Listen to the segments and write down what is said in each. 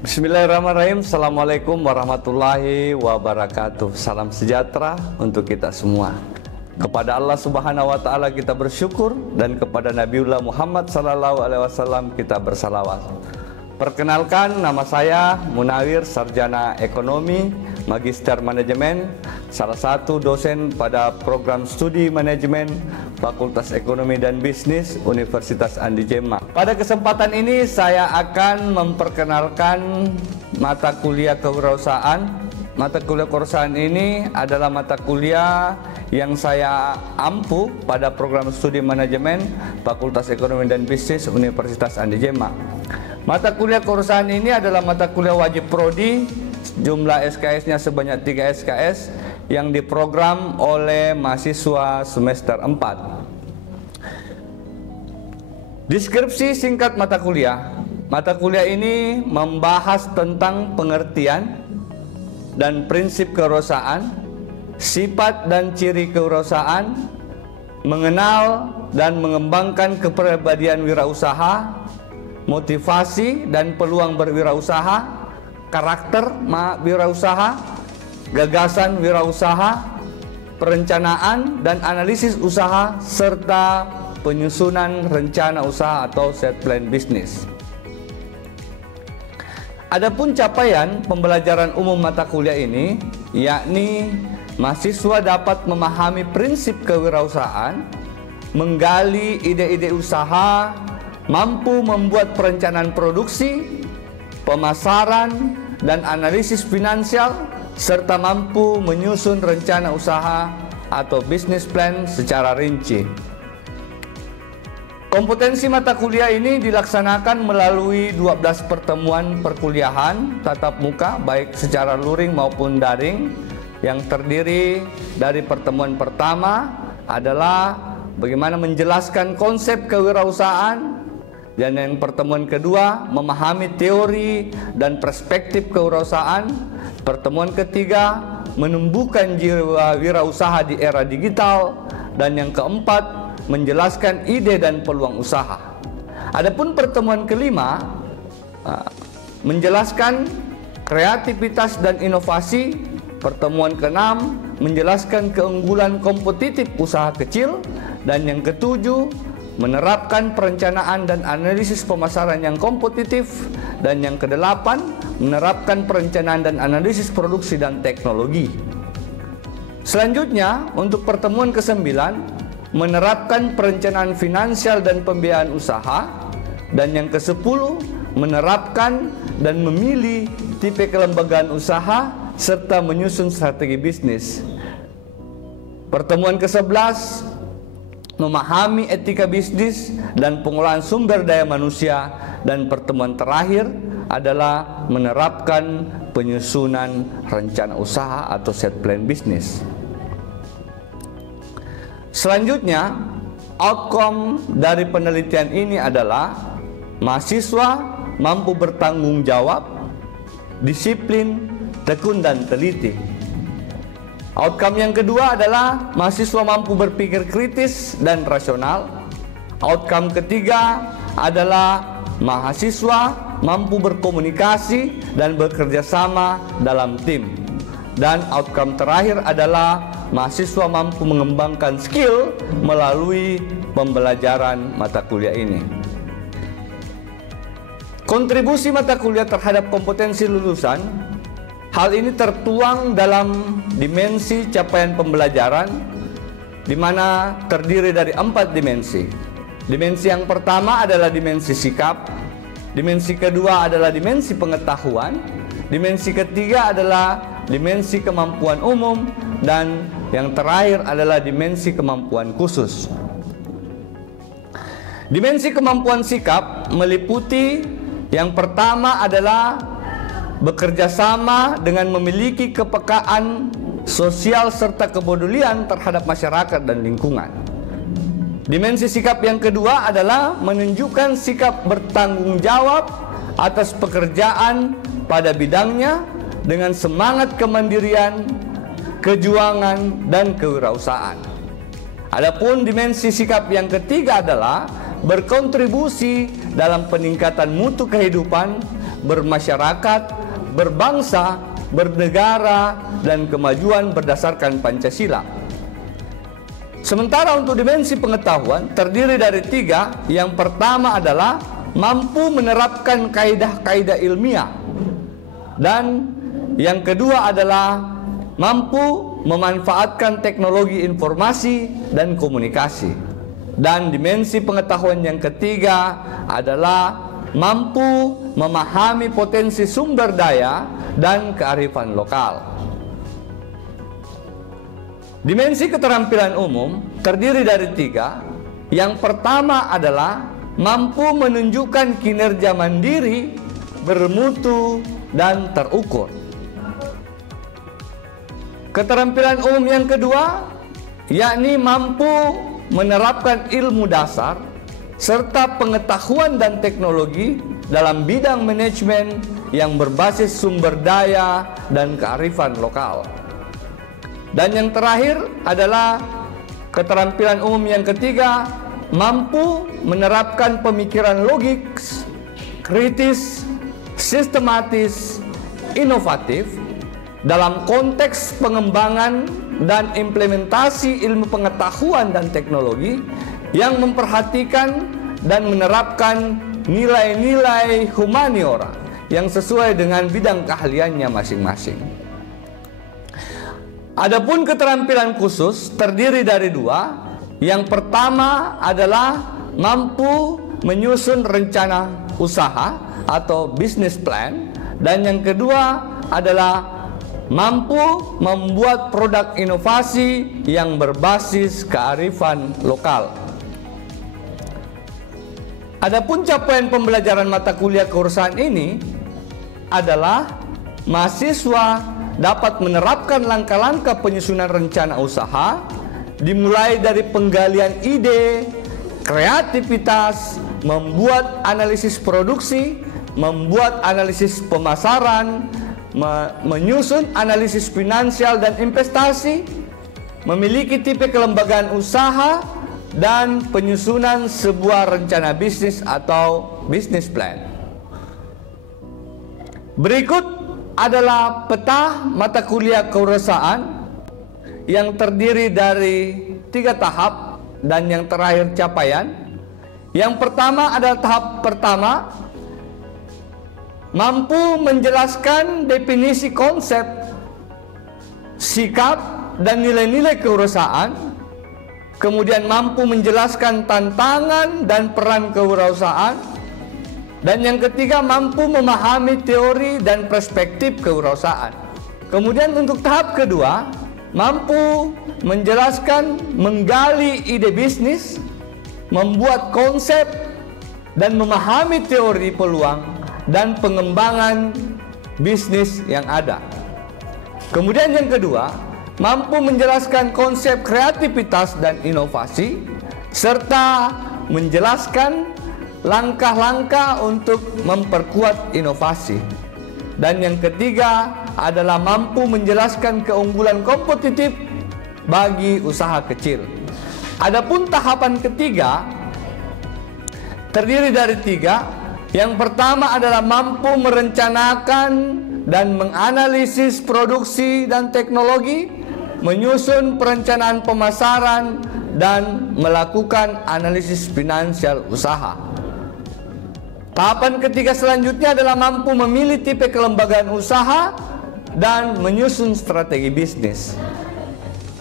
Bismillahirrahmanirrahim. Assalamualaikum warahmatullahi wabarakatuh. Salam sejahtera untuk kita semua. Kepada Allah Subhanahu wa taala kita bersyukur, dan kepada Nabiullah Muhammad sallallahu alaihi wasallam kita bersalawat. Perkenalkan, nama saya Munawir, sarjana ekonomi, magister manajemen, salah satu dosen pada program studi manajemen Fakultas Ekonomi dan Bisnis Universitas Andi Jemma. Pada kesempatan ini saya akan memperkenalkan mata kuliah kewirausahaan. Mata kuliah kewirausahaan ini adalah mata kuliah yang saya ampu pada program studi manajemen Fakultas Ekonomi dan Bisnis Universitas Andi Jemma. Mata kuliah kewirausahaan ini adalah mata kuliah wajib prodi, jumlah SKS-nya sebanyak 3 SKS yang diprogram oleh mahasiswa semester 4. Deskripsi singkat mata kuliah. Mata kuliah ini membahas tentang pengertian dan prinsip kewirausahaan, sifat dan ciri kewirausahaan, mengenal dan mengembangkan kepribadian wirausaha, motivasi dan peluang berwirausaha, karakter wirausaha, gagasan wirausaha, perencanaan dan analisis usaha, serta penyusunan rencana usaha atau set plan bisnis. Adapun capaian pembelajaran umum mata kuliah ini, yakni mahasiswa dapat memahami prinsip kewirausahaan, menggali ide-ide usaha, mampu membuat perencanaan produksi, pemasaran, dan analisis finansial, serta mampu menyusun rencana usaha atau business plan secara rinci. Kompetensi mata kuliah ini dilaksanakan melalui 12 pertemuan perkuliahan tatap muka, baik secara luring maupun daring, yang terdiri dari pertemuan pertama adalah bagaimana menjelaskan konsep kewirausahaan, dan yang pertemuan kedua memahami teori dan perspektif kewirausahaan. Pertemuan ketiga menumbuhkan jiwa wirausaha di era digital, dan yang keempat menjelaskan ide dan peluang usaha. Adapun pertemuan kelima menjelaskan kreativitas dan inovasi. Pertemuan keenam menjelaskan keunggulan kompetitif usaha kecil, dan yang ketujuh menerapkan perencanaan dan analisis pemasaran yang kompetitif, dan yang kedelapan menerapkan perencanaan dan analisis produksi dan teknologi. Selanjutnya, untuk pertemuan ke-9 menerapkan perencanaan finansial dan pembiayaan usaha, dan yang ke-10 menerapkan dan memilih tipe kelembagaan usaha serta menyusun strategi bisnis. Pertemuan ke-11 memahami etika bisnis dan pengolahan sumber daya manusia, dan pertemuan terakhir adalah menerapkan penyusunan rencana usaha atau set plan bisnis. Selanjutnya, outcome dari penelitian ini adalah mahasiswa mampu bertanggung jawab, disiplin, tekun, dan teliti. Outcome yang kedua adalah mahasiswa mampu berpikir kritis dan rasional. Outcome ketiga adalah mahasiswa mampu berkomunikasi dan bekerja sama dalam tim. Dan outcome terakhir adalah mahasiswa mampu mengembangkan skill melalui pembelajaran mata kuliah ini. Kontribusi mata kuliah terhadap kompetensi lulusan, hal ini tertuang dalam dimensi capaian pembelajaran, di mana terdiri dari 4 dimensi. Dimensi yang pertama adalah dimensi sikap, dimensi kedua adalah dimensi pengetahuan, dimensi ketiga adalah dimensi kemampuan umum, dan yang terakhir adalah dimensi kemampuan khusus. Dimensi kemampuan sikap meliputi yang pertama adalah bekerja sama dengan memiliki kepekaan sosial serta kepedulian terhadap masyarakat dan lingkungan. Dimensi sikap yang kedua adalah menunjukkan sikap bertanggung jawab atas pekerjaan pada bidangnya dengan semangat kemandirian, kejuangan, dan kewirausahaan. Adapun dimensi sikap yang ketiga adalah berkontribusi dalam peningkatan mutu kehidupan, bermasyarakat, berbangsa, bernegara, dan kemajuan berdasarkan Pancasila. Sementara untuk dimensi pengetahuan terdiri dari 3. Yang pertama adalah mampu menerapkan kaidah-kaidah ilmiah, dan yang kedua adalah mampu memanfaatkan teknologi informasi dan komunikasi. Dan dimensi pengetahuan yang ketiga adalah mampu memahami potensi sumber daya dan kearifan lokal. Dimensi keterampilan umum terdiri dari 3. Yang pertama adalah mampu menunjukkan kinerja mandiri, bermutu, dan terukur. Keterampilan umum yang kedua yakni mampu menerapkan ilmu dasar serta pengetahuan dan teknologi dalam bidang manajemen yang berbasis sumber daya dan kearifan lokal. Dan yang terakhir adalah keterampilan umum yang ketiga, mampu menerapkan pemikiran logis, kritis, sistematis, inovatif dalam konteks pengembangan dan implementasi ilmu pengetahuan dan teknologi yang memperhatikan dan menerapkan nilai-nilai humaniora yang sesuai dengan bidang keahliannya masing-masing. Adapun keterampilan khusus terdiri dari 2. Yang pertama adalah mampu menyusun rencana usaha atau business plan, dan yang kedua adalah mampu membuat produk inovasi yang berbasis kearifan lokal. Adapun capaian pembelajaran mata kuliah kewirausahaan ini adalah mahasiswa dapat menerapkan langkah-langkah penyusunan rencana usaha dimulai dari penggalian ide, kreativitas, membuat analisis produksi, membuat analisis pemasaran, menyusun analisis finansial dan investasi, memiliki tipe kelembagaan usaha, dan penyusunan sebuah rencana bisnis atau business plan. Berikut adalah peta mata kuliah kewirausahaan yang terdiri dari 3 tahap dan yang terakhir capaian. Yang pertama adalah tahap pertama, mampu menjelaskan definisi konsep, sikap, dan nilai-nilai kewirausahaan. Kemudian mampu menjelaskan tantangan dan peran kewirausahaan. Dan yang ketiga, mampu memahami teori dan perspektif kewirausahaan. Kemudian untuk tahap kedua, mampu menjelaskan, menggali ide bisnis, membuat konsep, dan memahami teori peluang dan pengembangan bisnis yang ada. Kemudian yang kedua, mampu menjelaskan konsep kreativitas dan inovasi, serta menjelaskan langkah-langkah untuk memperkuat inovasi. Dan yang ketiga adalah mampu menjelaskan keunggulan kompetitif bagi usaha kecil. Adapun tahapan ketiga terdiri dari 3. Yang pertama adalah mampu merencanakan dan menganalisis produksi dan teknologi, menyusun perencanaan pemasaran, dan melakukan analisis finansial usaha. Tahapan ketiga selanjutnya adalah mampu memilih tipe kelembagaan usaha dan menyusun strategi bisnis.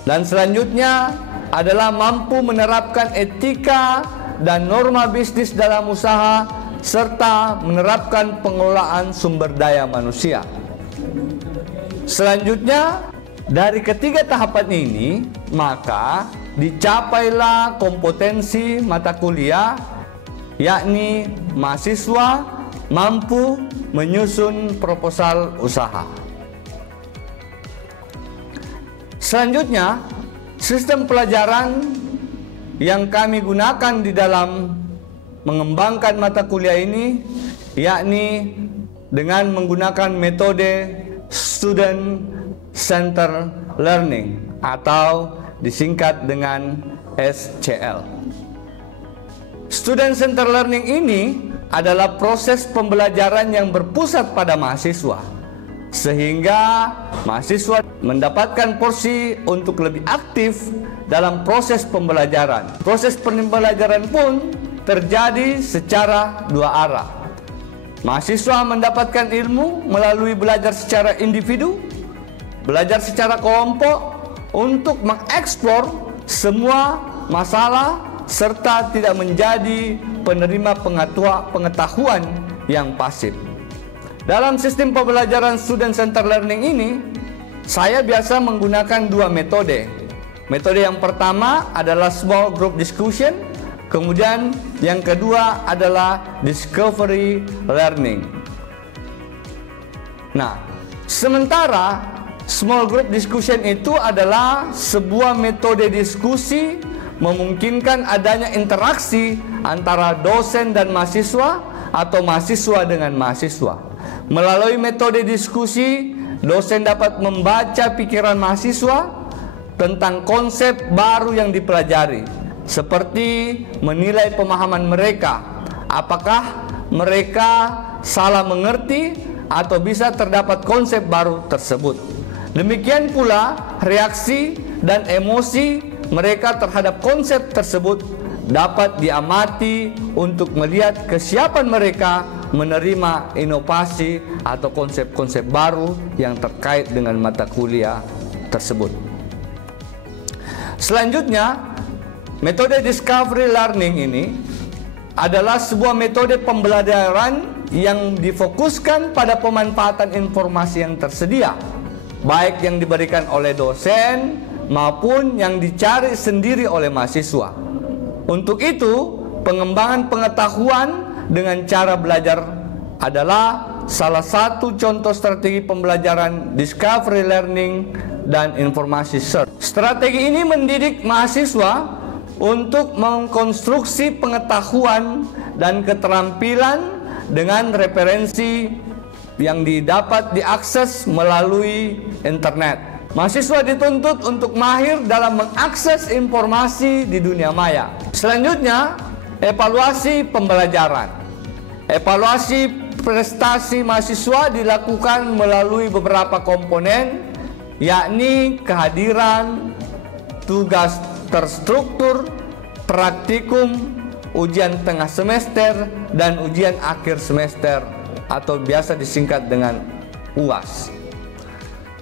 Dan selanjutnya adalah mampu menerapkan etika dan norma bisnis dalam usaha, serta menerapkan pengelolaan sumber daya manusia. Selanjutnya, dari ketiga tahapan ini, maka dicapailah kompetensi mata kuliah, yakni mahasiswa mampu menyusun proposal usaha. Selanjutnya, sistem pelajaran yang kami gunakan di dalam mengembangkan mata kuliah ini, yakni dengan menggunakan metode Student Center Learning atau disingkat dengan SCL. Student Center Learning ini adalah proses pembelajaran yang berpusat pada mahasiswa, sehingga mahasiswa mendapatkan porsi untuk lebih aktif dalam proses pembelajaran. Proses pembelajaran pun terjadi secara dua arah. Mahasiswa mendapatkan ilmu melalui belajar secara individu, belajar secara kelompok untuk mengeksplor semua masalah serta tidak menjadi penerima pengetahuan yang pasif. Dalam sistem pembelajaran student center learning ini, saya biasa menggunakan dua metode. Metode yang pertama adalah small group discussion, kemudian yang kedua adalah discovery learning. Nah, sementara small group discussion itu adalah sebuah metode diskusi memungkinkan adanya interaksi antara dosen dan mahasiswa atau mahasiswa dengan mahasiswa. Melalui metode diskusi, dosen dapat membaca pikiran mahasiswa tentang konsep baru yang dipelajari, seperti menilai pemahaman mereka, apakah mereka salah mengerti atau bisa terdapat konsep baru tersebut. Demikian pula reaksi dan emosi mereka terhadap konsep tersebut dapat diamati untuk melihat kesiapan mereka menerima inovasi atau konsep-konsep baru yang terkait dengan mata kuliah tersebut. Selanjutnya, metode discovery learning ini adalah sebuah metode pembelajaran yang difokuskan pada pemanfaatan informasi yang tersedia, baik yang diberikan oleh dosen maupun yang dicari sendiri oleh mahasiswa. Untuk itu, pengembangan pengetahuan dengan cara belajar adalah salah satu contoh strategi pembelajaran discovery learning dan informasi search. Strategi ini mendidik mahasiswa untuk mengkonstruksi pengetahuan dan keterampilan dengan referensi yang didapat diakses melalui internet. Mahasiswa dituntut untuk mahir dalam mengakses informasi di dunia maya. Selanjutnya, evaluasi pembelajaran. Evaluasi prestasi mahasiswa dilakukan melalui beberapa komponen, yakni kehadiran, tugas terstruktur, praktikum, ujian tengah semester, dan ujian akhir semester atau biasa disingkat dengan UAS.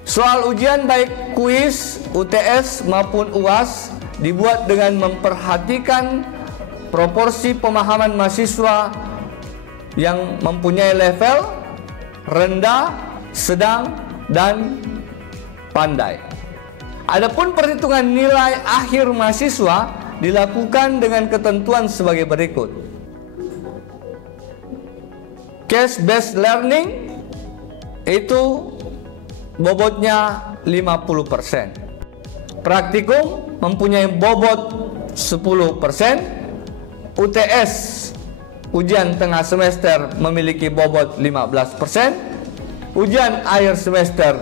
Soal ujian baik kuis, UTS maupun UAS dibuat dengan memperhatikan proporsi pemahaman mahasiswa yang mempunyai level rendah, sedang, dan pandai. Adapun perhitungan nilai akhir mahasiswa dilakukan dengan ketentuan sebagai berikut. Case-based learning itu bobotnya 50%. Praktikum mempunyai bobot 10%. UTS, ujian tengah semester, memiliki bobot 15%. Ujian akhir semester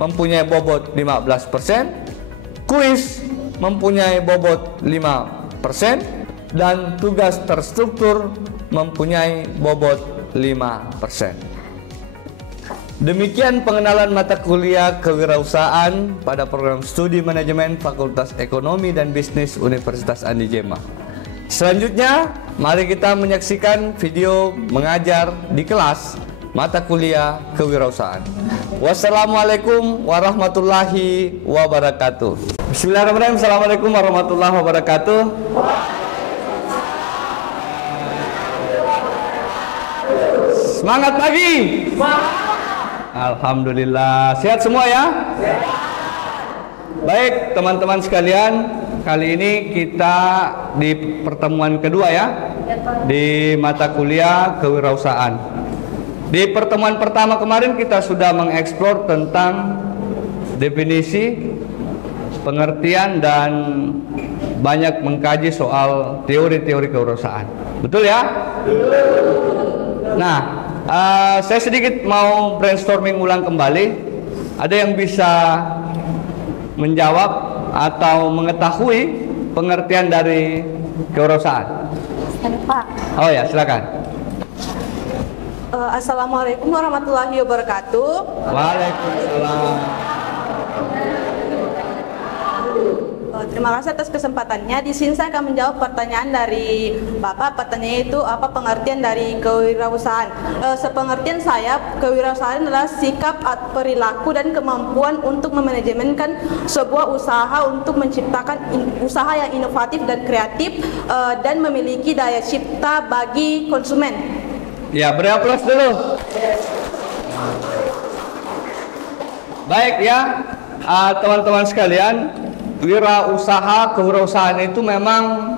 mempunyai bobot 15%. Kuis mempunyai bobot 5%. Dan tugas terstruktur mempunyai bobot 5%. Demikian pengenalan mata kuliah kewirausahaan pada program studi manajemen Fakultas Ekonomi dan Bisnis Universitas Andi Jema. Selanjutnya, mari kita menyaksikan video mengajar di kelas mata kuliah kewirausahaan. Wassalamualaikum warahmatullahi wabarakatuh. Bismillahirrahmanirrahim. Assalamualaikum warahmatullahi wabarakatuh. Semangat pagi. Alhamdulillah, sehat semua ya? Baik teman-teman sekalian, kali ini kita di pertemuan kedua ya, di mata kuliah kewirausahaan. Di pertemuan pertama kemarin kita sudah mengeksplor tentang definisi, pengertian, dan banyak mengkaji soal teori-teori kewirausahaan. Betul ya? Nah, saya sedikit mau brainstorming ulang kembali. Ada yang bisa menjawab atau mengetahui pengertian dari kewirausahaan? Pak. Oh ya, silakan. Assalamualaikum warahmatullahi wabarakatuh. Waalaikumsalam. Terima kasih atas kesempatannya. Di sini saya akan menjawab pertanyaan dari Bapak. Pertanyaannya itu apa pengertian dari kewirausahaan? Sepengertian saya, kewirausahaan adalah sikap, perilaku, dan kemampuan untuk memanajemenkan sebuah usaha untuk menciptakan usaha yang inovatif dan kreatif dan memiliki daya cipta bagi konsumen. Ya, beri aplaus dulu. Baik ya, teman-teman sekalian, kewirausahaan itu memang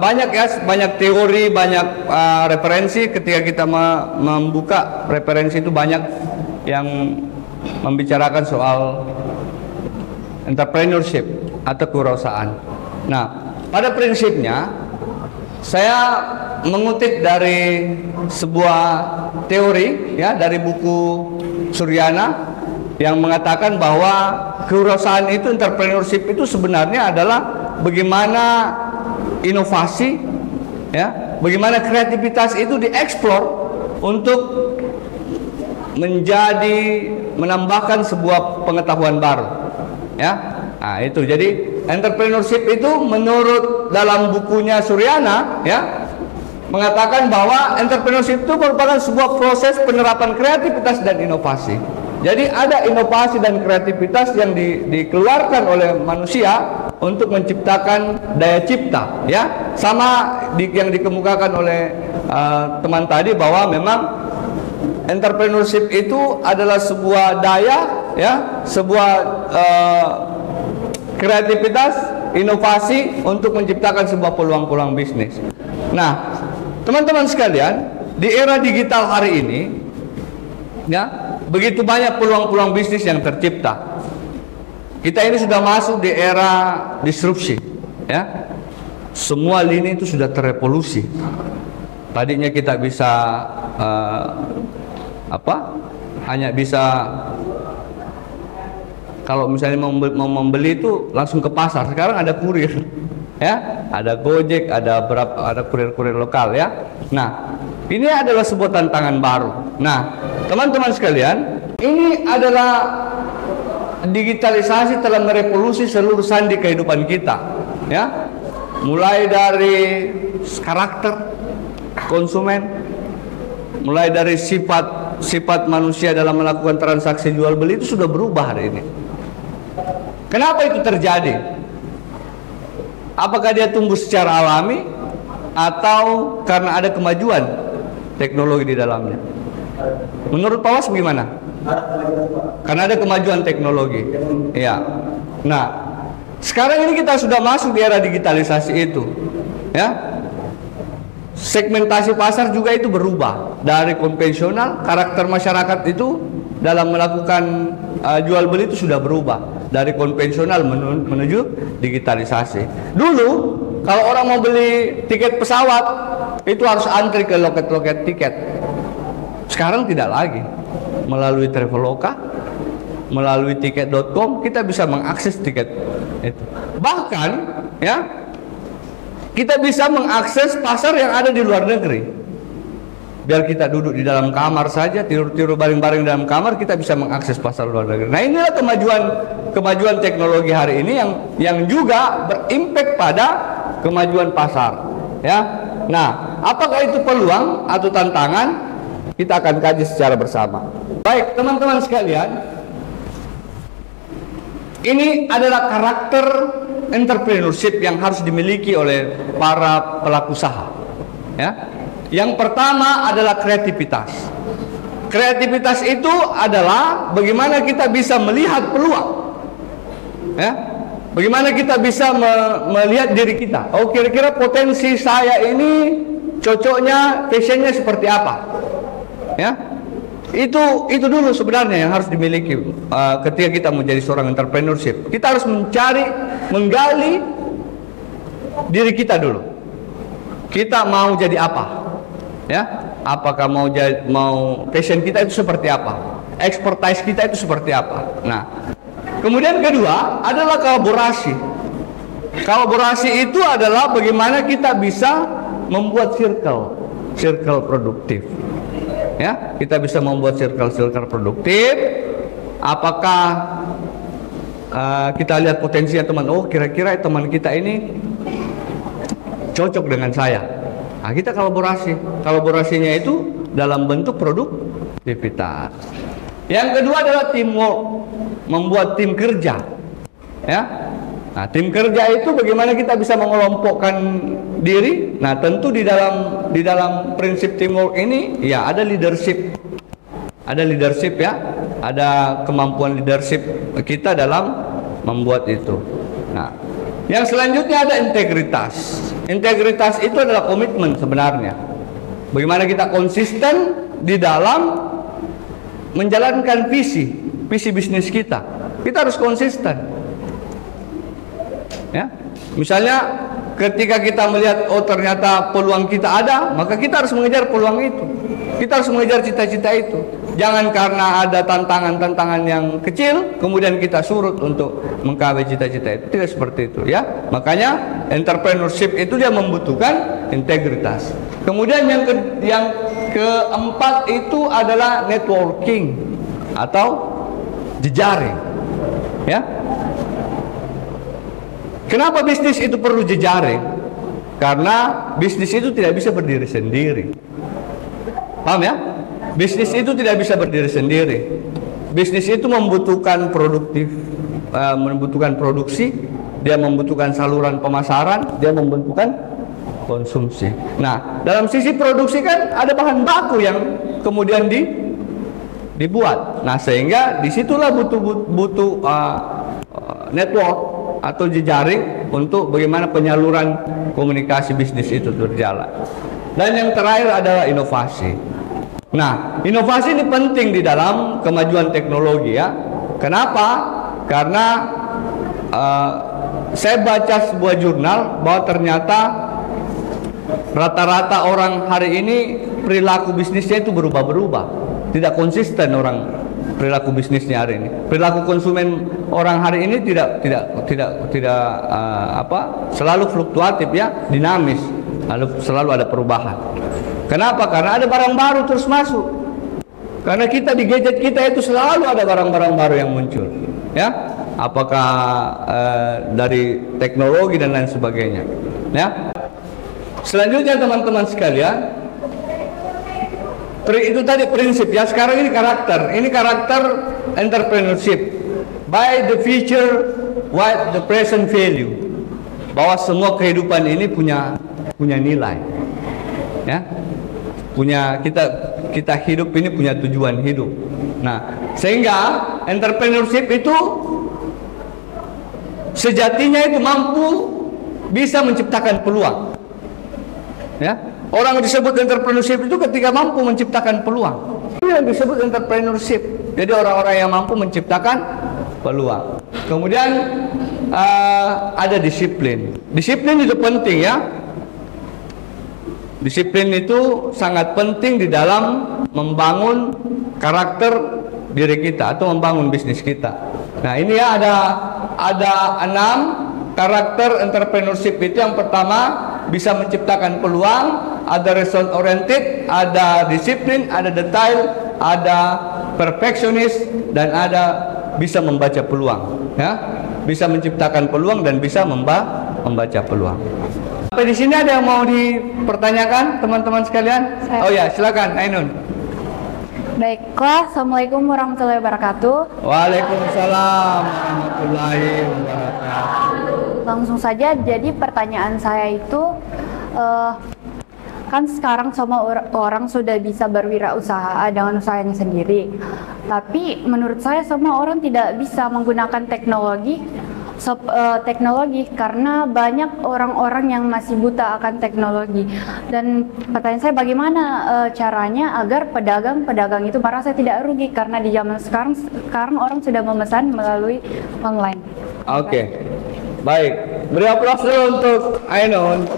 banyak ya, banyak teori, banyak referensi. Ketika kita membuka referensi itu banyak yang membicarakan soal entrepreneurship atau kewirausahaan. Nah, pada prinsipnya saya mengutip dari sebuah teori ya, dari buku Suryana yang mengatakan bahwa kewirausahaan itu, entrepreneurship itu sebenarnya adalah bagaimana inovasi ya, bagaimana kreativitas itu dieksplor untuk menambahkan sebuah pengetahuan baru ya. Nah, itu jadi entrepreneurship itu menurut dalam bukunya Suryana ya, mengatakan bahwa entrepreneurship itu merupakan sebuah proses penerapan kreativitas dan inovasi. Jadi ada inovasi dan kreativitas yang dikeluarkan oleh manusia untuk menciptakan daya cipta ya. Sama yang dikemukakan oleh teman tadi bahwa memang entrepreneurship itu adalah sebuah daya ya, sebuah kreativitas, inovasi untuk menciptakan sebuah peluang-peluang bisnis. Nah, teman-teman sekalian, di era digital hari ini ya, begitu banyak peluang-peluang bisnis yang tercipta. Kita ini sudah masuk di era disrupsi ya. Semua lini itu sudah terevolusi. Tadinya kita bisa hanya bisa kalau misalnya mau membeli itu langsung ke pasar. Sekarang ada kurir ya, ada Gojek, ada kurir-kurir lokal ya. Nah, ini adalah sebuah tantangan baru. Nah, teman-teman sekalian, ini adalah digitalisasi telah merevolusi seluruh sendi kehidupan kita ya. Mulai dari karakter konsumen, mulai dari sifat manusia dalam melakukan transaksi jual beli itu sudah berubah hari ini. Kenapa itu terjadi? Apakah dia tumbuh secara alami atau karena ada kemajuan teknologi di dalamnya? Menurut Pak Was gimana? Karena ada kemajuan teknologi. Ya. Nah, sekarang ini kita sudah masuk di era digitalisasi itu. Ya. Segmentasi pasar juga itu berubah dari konvensional, karakter masyarakat itu dalam melakukan jual beli itu sudah berubah dari konvensional menuju digitalisasi. Dulu kalau orang mau beli tiket pesawat itu harus antri ke loket-loket tiket. Sekarang tidak lagi. Melalui Traveloka, melalui tiket.com kita bisa mengakses tiket itu. Bahkan ya, kita bisa mengakses pasar yang ada di luar negeri. Biar kita duduk di dalam kamar saja, tidur-tidur baring-baring dalam kamar, kita bisa mengakses pasar luar negeri. Nah, inilah kemajuan teknologi hari ini yang juga berimpact pada kemajuan pasar. Ya. Nah, apakah itu peluang atau tantangan? Kita akan kaji secara bersama. Baik, teman-teman sekalian, ini adalah karakter entrepreneurship yang harus dimiliki oleh para pelaku usaha. Ya. Yang pertama adalah kreativitas. Kreativitas itu adalah bagaimana kita bisa melihat peluang. Ya. Bagaimana kita bisa melihat diri kita. Oh, kira-kira potensi saya ini cocoknya, passionnya seperti apa? Ya. Itu dulu sebenarnya yang harus dimiliki ketika kita menjadi seorang entrepreneurship. Kita harus menggali diri kita dulu. Kita mau jadi apa? Ya, apakah mau passion kita itu seperti apa, expertise kita itu seperti apa. Nah, kemudian kedua adalah kolaborasi. Kolaborasi itu adalah bagaimana kita bisa membuat circle circle produktif. Ya, kita bisa membuat circle produktif. Apakah kita lihat potensinya teman, oh kira-kira teman kita ini cocok dengan saya. Nah, kita kolaborasinya itu dalam bentuk produktivitas. Yang kedua adalah teamwork, membuat tim kerja. Ya, nah tim kerja itu bagaimana kita bisa mengelompokkan diri. Nah tentu di dalam prinsip teamwork ini ya ada leadership ya, ada kemampuan leadership kita dalam membuat itu. Nah, yang selanjutnya ada integritas. Integritas itu adalah komitmen sebenarnya. Bagaimana kita konsisten di dalam menjalankan visi bisnis kita. Kita harus konsisten. Ya, misalnya ketika kita melihat oh ternyata peluang kita ada, maka kita harus mengejar peluang itu. Kita harus mengejar cita-cita itu. Jangan karena ada tantangan-tantangan yang kecil kemudian kita surut untuk menggapai cita-cita itu. Tidak seperti itu ya. Makanya entrepreneurship itu dia membutuhkan integritas. Kemudian yang keempat itu adalah networking atau jejaring. Ya. Kenapa bisnis itu perlu jejaring? Karena bisnis itu tidak bisa berdiri sendiri. Paham ya? Bisnis itu tidak bisa berdiri sendiri. Bisnis itu membutuhkan membutuhkan produksi, dia membutuhkan saluran pemasaran, dia membutuhkan konsumsi. Nah, dalam sisi produksi kan ada bahan baku yang kemudian dibuat. Nah, sehingga disitulah butuh network atau jejaring untuk bagaimana penyaluran komunikasi bisnis itu berjalan. Dan yang terakhir adalah inovasi. Nah, inovasi ini penting di dalam kemajuan teknologi ya. Kenapa? Karena saya baca sebuah jurnal bahwa ternyata rata-rata orang hari ini perilaku bisnisnya itu berubah-berubah. Tidak konsisten orang perilaku bisnisnya hari ini. Perilaku konsumen orang hari ini tidak selalu fluktuatif ya, dinamis. Lalu selalu ada perubahan. Kenapa? Karena ada barang baru terus masuk. Karena kita di gadget kita itu selalu ada barang-barang baru yang muncul. Ya, apakah dari teknologi dan lain sebagainya. Ya. Selanjutnya teman-teman sekalian, itu tadi prinsip ya. Sekarang ini karakter. Ini karakter entrepreneurship. By the future, what the present value. Bahwa semua kehidupan ini punya nilai. Ya. Kita hidup ini punya tujuan hidup. Nah, sehingga entrepreneurship itu sejatinya itu mampu bisa menciptakan peluang. Ya. Orang disebut entrepreneurship itu ketika mampu menciptakan peluang. Itu yang disebut entrepreneurship. Jadi orang-orang yang mampu menciptakan peluang. Kemudian ada disiplin. Disiplin itu penting ya. Disiplin itu sangat penting di dalam membangun karakter diri kita atau membangun bisnis kita. Nah, ini ya ada 6 karakter entrepreneurship itu. Yang pertama bisa menciptakan peluang, ada result oriented, ada disiplin, ada detail, ada perfeksionis, dan ada bisa membaca peluang. Ya, bisa menciptakan peluang dan bisa membaca peluang. Sampai di sini ada yang mau dipertanyakan teman-teman sekalian? Oh ya, silakan Ainun. Baiklah, Assalamualaikum warahmatullahi wabarakatuh. Waalaikumsalam warahmatullahi wabarakatuh. Langsung saja, jadi pertanyaan saya itu kan sekarang semua orang sudah bisa berwirausaha dengan usahanya sendiri. Tapi menurut saya semua orang tidak bisa menggunakan teknologi karena banyak orang-orang yang masih buta akan teknologi. Dan pertanyaan saya, bagaimana caranya agar pedagang itu merasa tidak rugi karena di zaman sekarang orang sudah memesan melalui online. Oke. Baik, beri aplaus dulu untuk Ainun.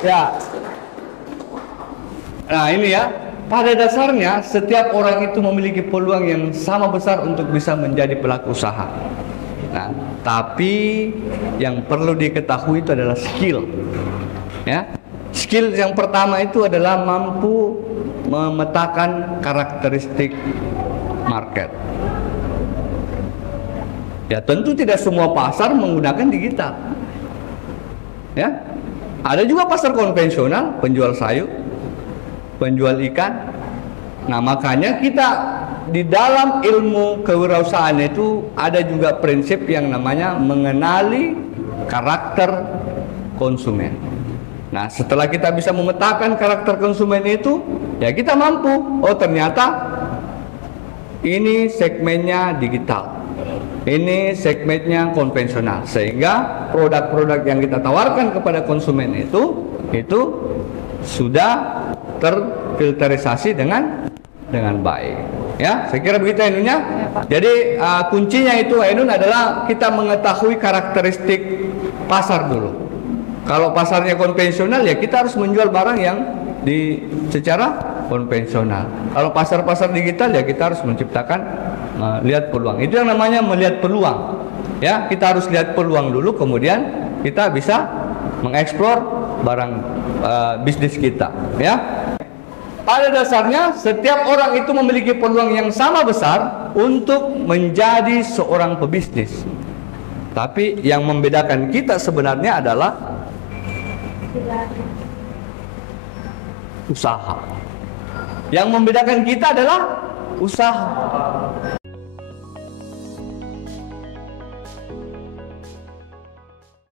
Ya. Nah, ini ya. Pada dasarnya setiap orang itu memiliki peluang yang sama besar untuk bisa menjadi pelaku usaha. Nah, tapi yang perlu diketahui itu adalah skill. Ya. skill yang pertama itu adalah mampu memetakan karakteristik market. Ya tentu tidak semua pasar menggunakan digital. Ya, ada juga pasar konvensional, penjual sayur, penjual ikan. Nah makanya kita di dalam ilmu kewirausahaan itu ada juga prinsip yang namanya mengenali karakter konsumen. Nah setelah kita bisa memetakan karakter konsumen itu, ya kita mampu, oh ternyata ini segmennya digital, ini segmennya konvensional, sehingga produk-produk yang kita tawarkan kepada konsumen itu sudah terfilterisasi dengan baik. Ya, saya kira begitu Ainunya. Jadi kuncinya itu Ainun adalah kita mengetahui karakteristik pasar dulu. Kalau pasarnya konvensional ya kita harus menjual barang yang secara konvensional. Kalau pasar-pasar digital ya kita harus menciptakan lihat peluang. Itu yang namanya melihat peluang. Ya, kita harus lihat peluang dulu, kemudian kita bisa mengeksplor barang bisnis kita. Ya, pada dasarnya setiap orang itu memiliki peluang yang sama besar untuk menjadi seorang pebisnis. Tapi yang membedakan kita sebenarnya adalah usaha. Yang membedakan kita adalah usaha.